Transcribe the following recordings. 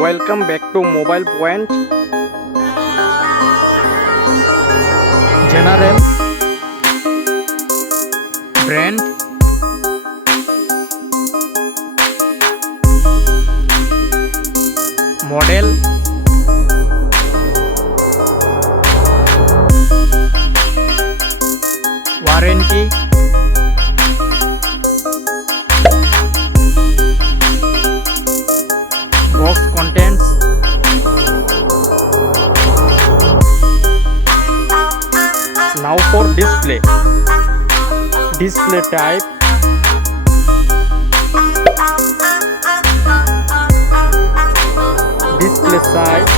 Welcome back to Mobile Point. General, brand, model, warranty, box contents, now for display type, display size,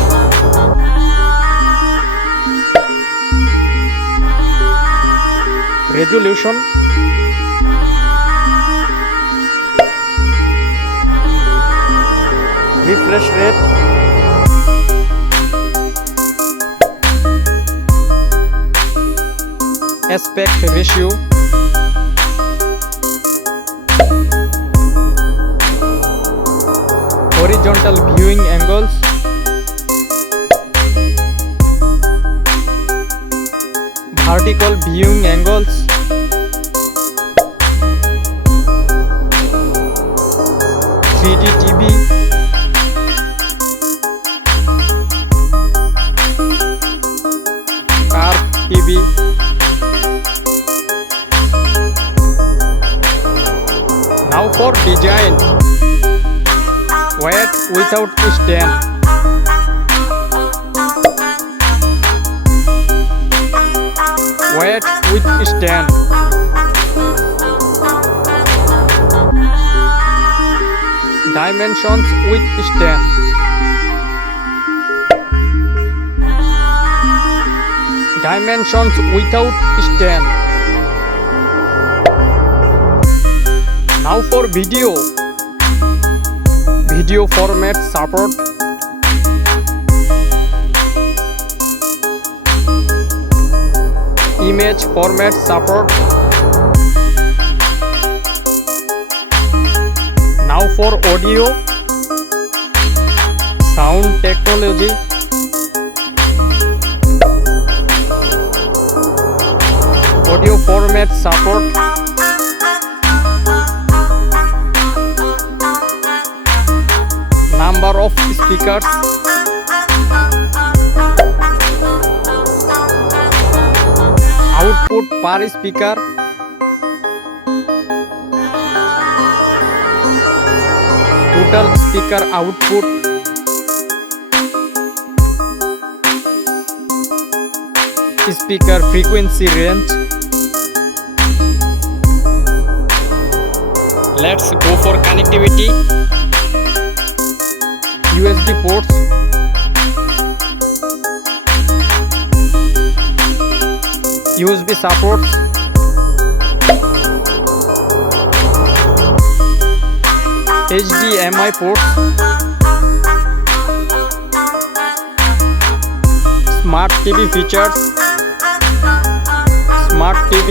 resolution, refresh rate, aspect ratio, horizontal viewing angles, vertical viewing angles, (3D TV), curved TV, now for design, weight without stand, weight with stand, dimensions with stand, dimensions without stand. Now for video format support, image format support. Now for audio, sound technology, audio format support, number of speakers, output per speaker, total speaker output, speaker frequency range. Let's go for connectivity. USB ports, USB supports, HDMI ports, Smart TV features, Smart TV,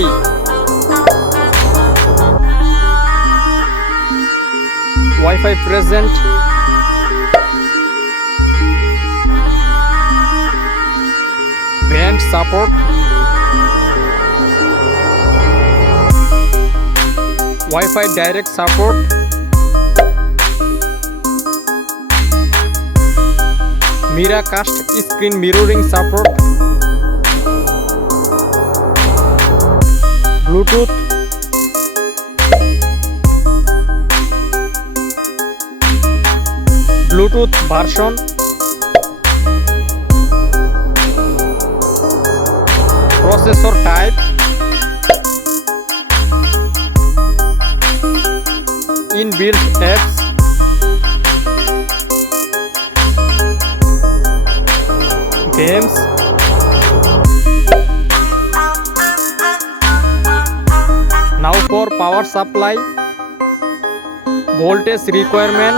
Wi-Fi present, band support, Wi-Fi direct support, Miracast screen mirroring support, Bluetooth, Bluetooth version, processor type, inbuilt apps, games, now for power supply, voltage requirement,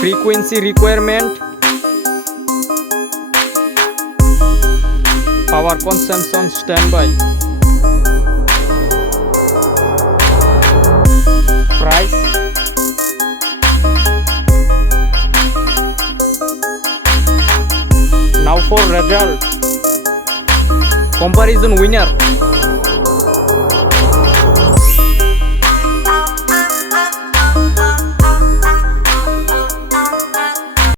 frequency requirement, power consumption standby. price, now for result, comparison winner,